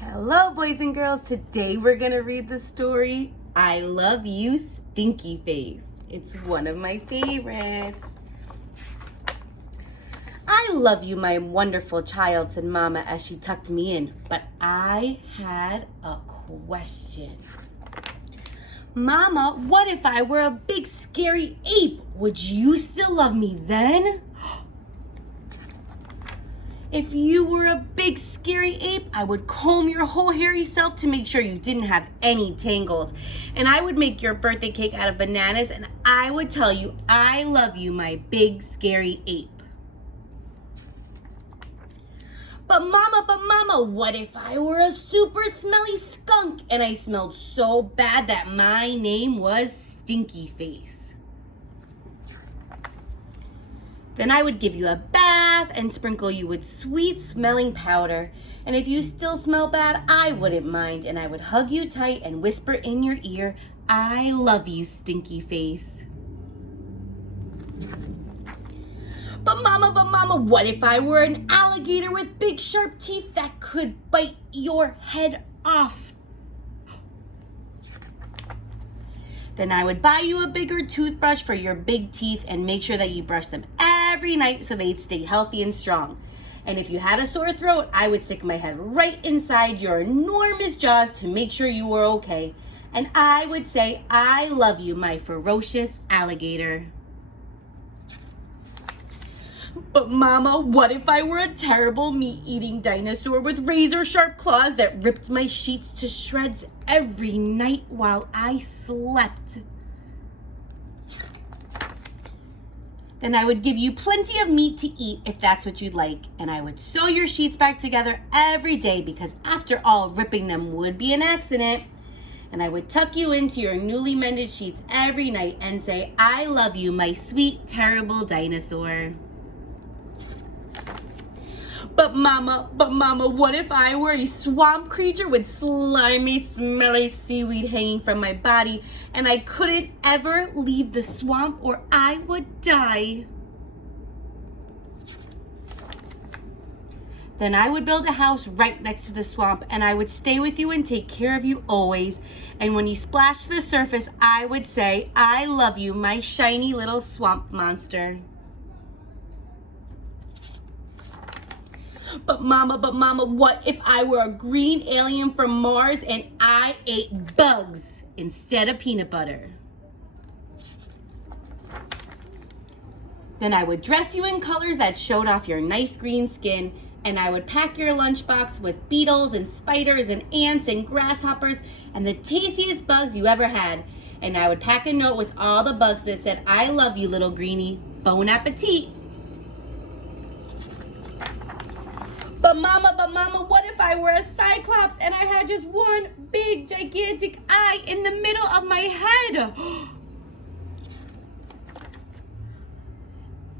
Hello, boys and girls. Today we're going to read the story, I Love You, Stinky Face. It's one of my favorites. I love you, my wonderful child, said Mama as she tucked me in. But I had a question. Mama, what if I were a big scary ape? Would you still love me then? If you were a big scary ape, I would comb your whole hairy self to make sure you didn't have any tangles. And I would make your birthday cake out of bananas, and I would tell you, I love you, my big scary ape. But mama, what if I were a super smelly skunk and I smelled so bad that my name was Stinky Face? Then I would give you a bath and sprinkle you with sweet smelling powder. And if you still smell bad, I wouldn't mind. And I would hug you tight and whisper in your ear, I love you, Stinky Face. But mama, what if I were an alligator with big sharp teeth that could bite your head off? Then I would buy you a bigger toothbrush for your big teeth and make sure that you brush them every night so they'd stay healthy and strong. And if you had a sore throat, I would stick my head right inside your enormous jaws to make sure you were okay. And I would say, I love you, my ferocious alligator. But mama, what if I were a terrible meat-eating dinosaur with razor-sharp claws that ripped my sheets to shreds every night while I slept? Then I would give you plenty of meat to eat if that's what you'd like. And I would sew your sheets back together every day because after all, ripping them would be an accident. And I would tuck you into your newly mended sheets every night and say, I love you, my sweet, terrible dinosaur. But mama, what if I were a swamp creature with slimy, smelly seaweed hanging from my body and I couldn't ever leave the swamp or I would die? Then I would build a house right next to the swamp and I would stay with you and take care of you always. And when you splash to the surface, I would say, I love you, my shiny little swamp monster. But mama, what if I were a green alien from Mars and I ate bugs instead of peanut butter? Then I would dress you in colors that showed off your nice green skin, and I would pack your lunchbox with beetles and spiders and ants and grasshoppers and the tastiest bugs you ever had. And I would pack a note with all the bugs that said, I love you, little greenie. Bon appetit. But mama, what if I were a cyclops and I had just one big gigantic eye in the middle of my head?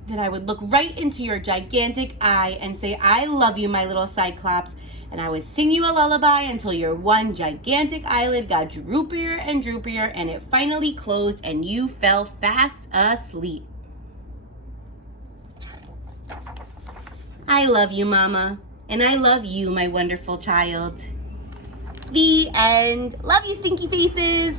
Then I would look right into your gigantic eye and say, I love you, my little cyclops. And I would sing you a lullaby until your one gigantic eyelid got droopier and droopier and it finally closed and you fell fast asleep. I love you, mama. And I love you, my wonderful child. The end. Love you, Stinky Faces.